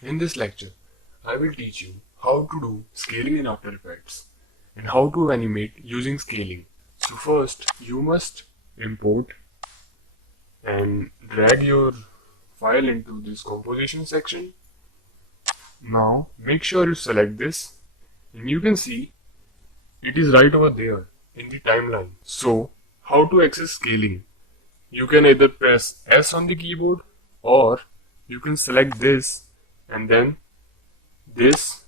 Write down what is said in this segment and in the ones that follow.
In this lecture, I will teach you how to do scaling in After Effects and how to animate using scaling. So first, you must import and drag your file into this composition section. Now, make sure you select this and you can see it is right over there in the timeline. So, how to access scaling? You can either press S on the keyboard or you can select this and then this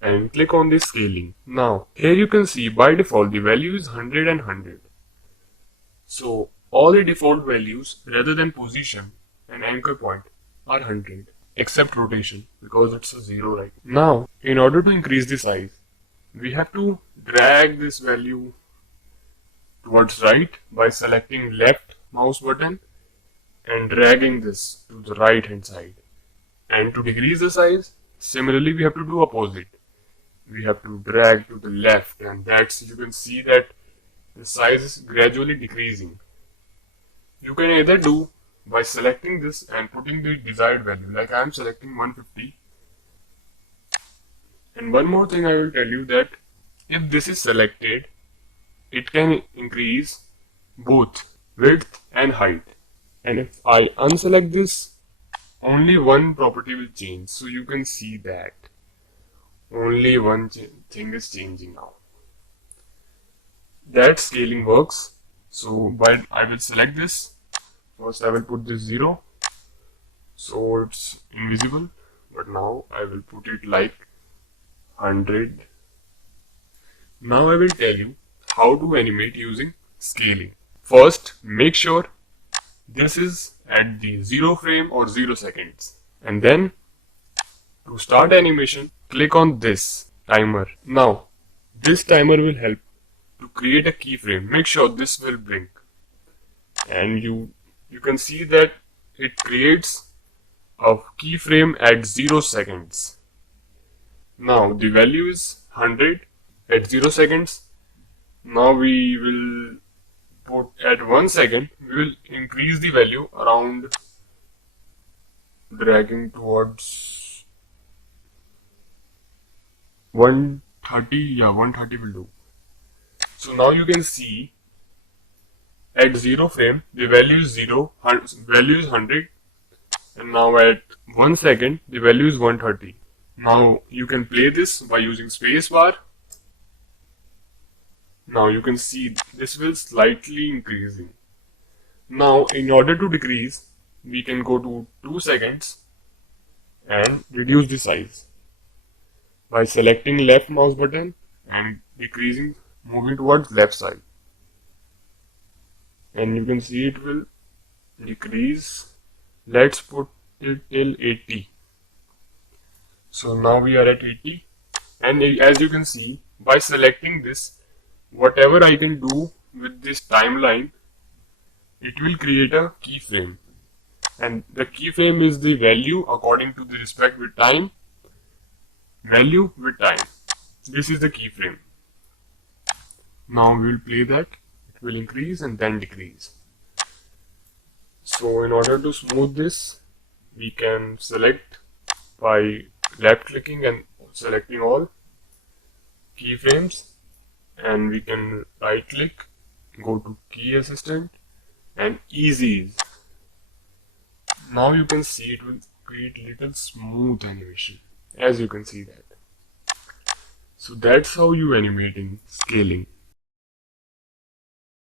and click on the scaling. Now here you can see by default the value is 100 and 100. So all the default values rather than position and anchor point are 100 except rotation because it's a 0 right now. In order to increase the size, we have to drag this value towards right by selecting left mouse button and dragging this to the right hand side. And to decrease the size, similarly we have to do opposite. We have to drag to the left, and that's, you can see that the size is gradually decreasing. You can either do by selecting this and putting the desired value, like I am selecting 150. And one more thing I will tell you, that if this is selected, it can increase both width and height. And if I unselect this, only one property will change. So you can see that only one thing is changing now. That scaling works. So I will select this. First I will put this 0 so it's invisible, but now I will put it like 100. Now I will tell you how to animate using scaling. First, make sure this is at the 0 frame or 0 seconds, and then to start animation, click on this timer. Now this timer will help to create a keyframe. Make sure this will blink, and you can see that it creates a keyframe at 0 seconds. Now the value is 100 at 0 seconds. Now we will put at 1 second, we will increase the value around, dragging towards 130. Yeah, 130 will do. So now you can see at 0 frame the value is 0, value is 100, and now at 1 second the value is 130. Now you can play this by using spacebar. Now you can see this will slightly increasing. Now in order to decrease, we can go to 2 seconds and reduce the size by selecting left mouse button and decreasing, moving towards left side. And you can see it will decrease. Let's put it till 80. So now we are at 80, and as you can see, by selecting this, whatever I can do with this timeline, it will create a keyframe, and the keyframe is the value according to the respect with time, value with time. This is the keyframe. Now we will play that. It will increase and then decrease. So in order to smooth this, we can select by left clicking and selecting all keyframes, and we can right click, go to key assistant and ease ease. Now you can see it will create little smooth animation, as you can see that. So that's how you animate in scaling.